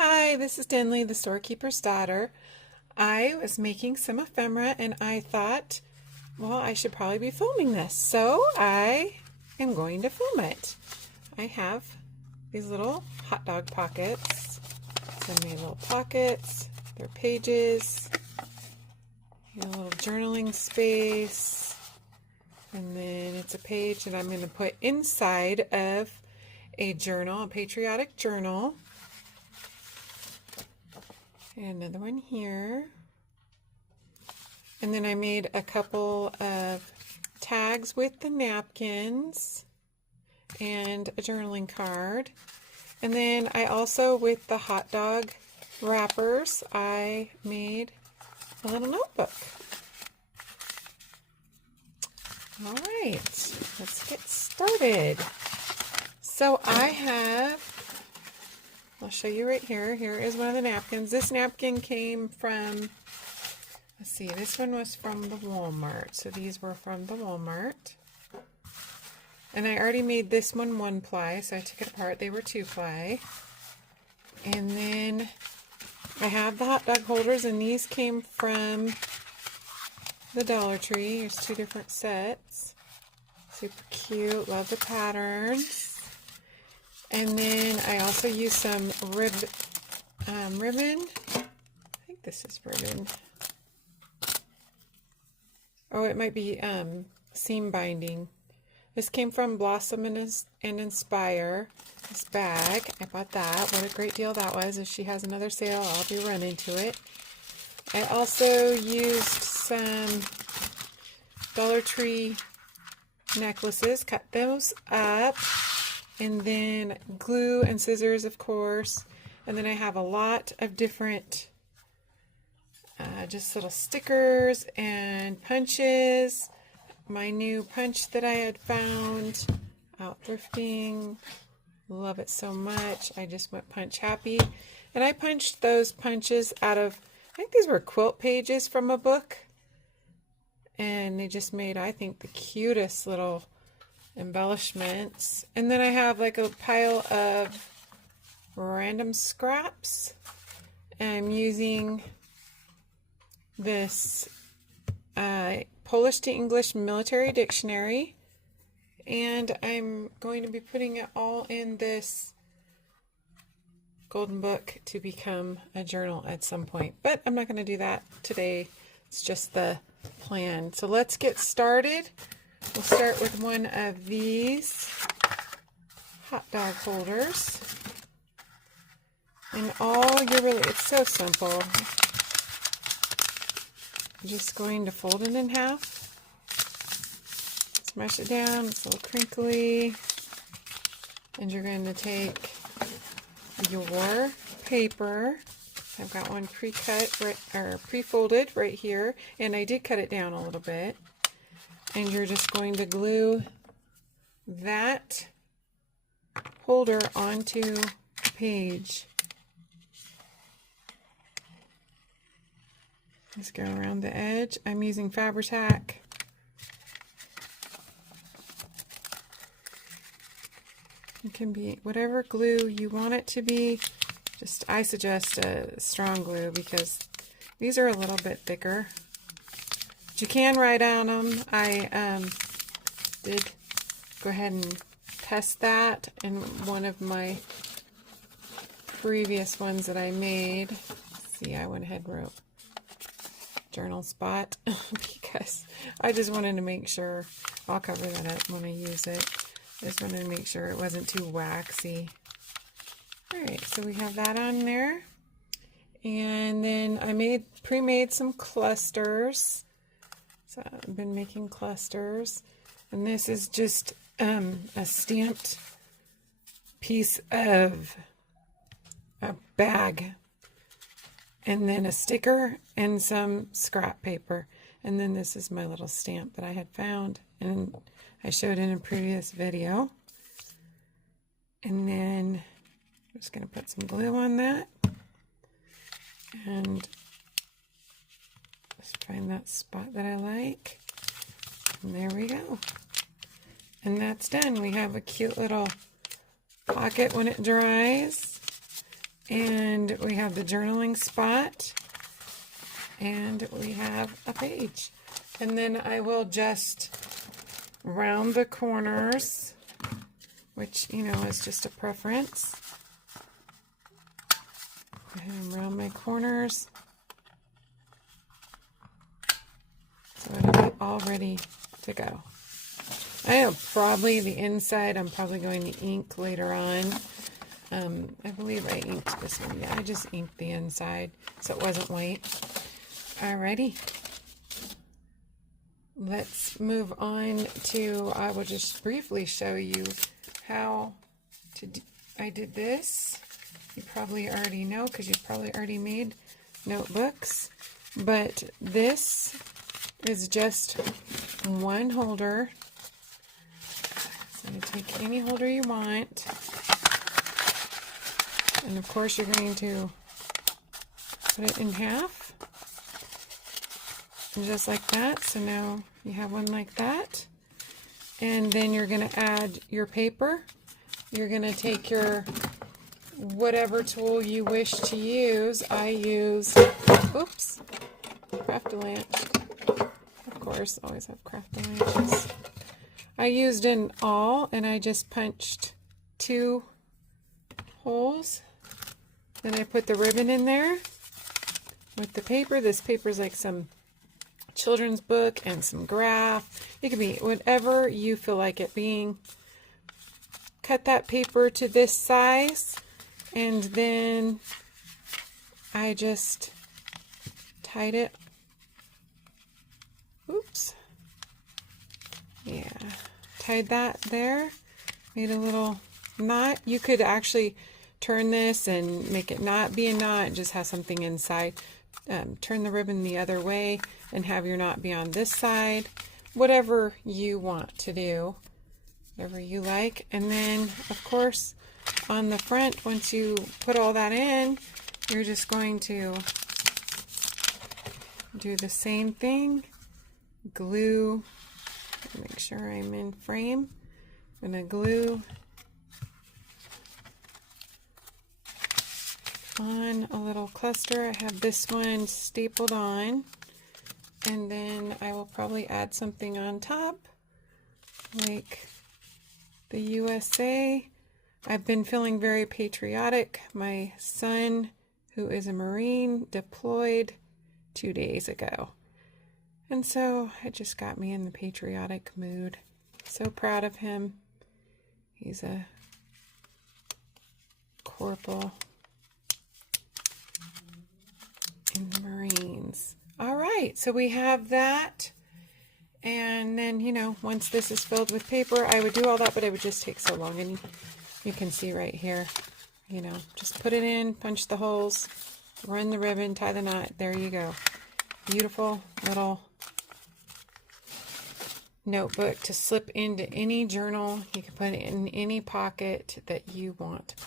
Hi, this is Denley, the storekeeper's daughter. I was making some ephemera and I thought, well, I should probably be filming this. So I am going to film it. I have these little hot dog pockets. So I made little pockets, they're pages, a little journaling space, and then it's a page that I'm going to put inside of a journal, a patriotic journal. And another one here. And then I made a couple of tags with the napkins and a journaling card. And then I also, with the hot dog wrappers, I made a little notebook. All right, let's get started. So I'll show you right here. Here is one of the napkins. This napkin came from, let's see, this one was from the Walmart. So these were from the Walmart. And I already made this one ply, so I took it apart. They were 2-ply. And then I have the hot dog holders, and these came from the Dollar Tree. Here's 2 different sets. Super cute. Love the patterns. And then I also used some ribbon. I think this is ribbon. Oh, it might be seam binding. This came from Blossom and Inspire. This bag, I bought that. What a great deal that was. If she has another sale, I'll be running to it. I also used some Dollar Tree necklaces, cut those up. And then glue and scissors, of course. And then I have a lot of different just little stickers and punches. My new punch that I had found out thrifting. Love it so much. I just went punch happy. And I punched those punches out of, I think these were quilt pages from a book. And they just made, I think, the cutest little embellishments. And then I have like a pile of random scraps. I'm using this Polish to English military dictionary, and I'm going to be putting it all in this golden book to become a journal at some point, but I'm not going to do that today. It's just the plan. So let's get started. We'll start with one of these hot dog holders. And it's so simple. I'm just going to fold it in half. Smash it down, it's a little crinkly. And you're going to take your paper. I've got one pre-cut, or pre-folded right here. And I did cut it down a little bit. And you're just going to glue that holder onto the page. Just go around the edge. I'm using Fabri-Tac. It can be whatever glue you want it to be. I suggest a strong glue because these are a little bit thicker. You can write on them. I did go ahead and test that in one of my previous ones that I made. Let's see, I went ahead and wrote journal spot because I just wanted to make sure. I'll cover that up when I use it. I just wanted to make sure it wasn't too waxy. Alright, so we have that on there. And then I pre-made some clusters. So I've been making clusters, and this is just a stamped piece of a bag, and then a sticker and some scrap paper, and then this is my little stamp that I had found and I showed in a previous video. And then I'm just going to put some glue on that and just find that spot that I like. And there we go. And that's done. We have a cute little pocket when it dries. And we have the journaling spot. And we have a page. And then I will just round the corners, which, you know, is just a preference. Go ahead and round my corners. So it'll be all ready to go. I know probably the inside I'm probably going to ink later on. I believe I inked this one. Yeah, I just inked the inside so it wasn't white. Alrighty. Let's move on to, I will just briefly show you how I did this. You probably already know because you probably already made notebooks. But this is just one holder. So you take any holder you want. And of course you're going to put it in half. And just like that. So now you have one like that. And then you're going to add your paper. You're going to take your whatever tool you wish to use. I use, oops, Craft-A-Lanch. Of course, always have Craft-A-Lanches. I used an awl and I just punched 2 holes. Then I put the ribbon in there with the paper. This paper is like some children's book and some graph. It could be whatever you feel like it being. Cut that paper to this size, and then I just tied it. Oops. Yeah, tied that there. Made a little knot. You could actually turn this and make it not be a knot and just have something inside. Turn the ribbon the other way and have your knot be on this side. Whatever you want to do, whatever you like. And then, of course, on the front, once you put all that in, you're just going to do the same thing. Glue, make sure I'm in frame. I'm going to glue on a little cluster. I have this one stapled on, and then I will probably add something on top like the USA. I've been feeling very patriotic. My son, who is a Marine, deployed 2 days ago, and so it just got me in the patriotic mood. So proud of him. He's a corporal in the Marines. All right, so we have that, and then, you know, once this is filled with paper, I would do all that, but it would just take so long. And you can see right here, you know, just put it in, punch the holes, run the ribbon, tie the knot. There you go. Beautiful little notebook to slip into any journal. You can put it in any pocket that you want to put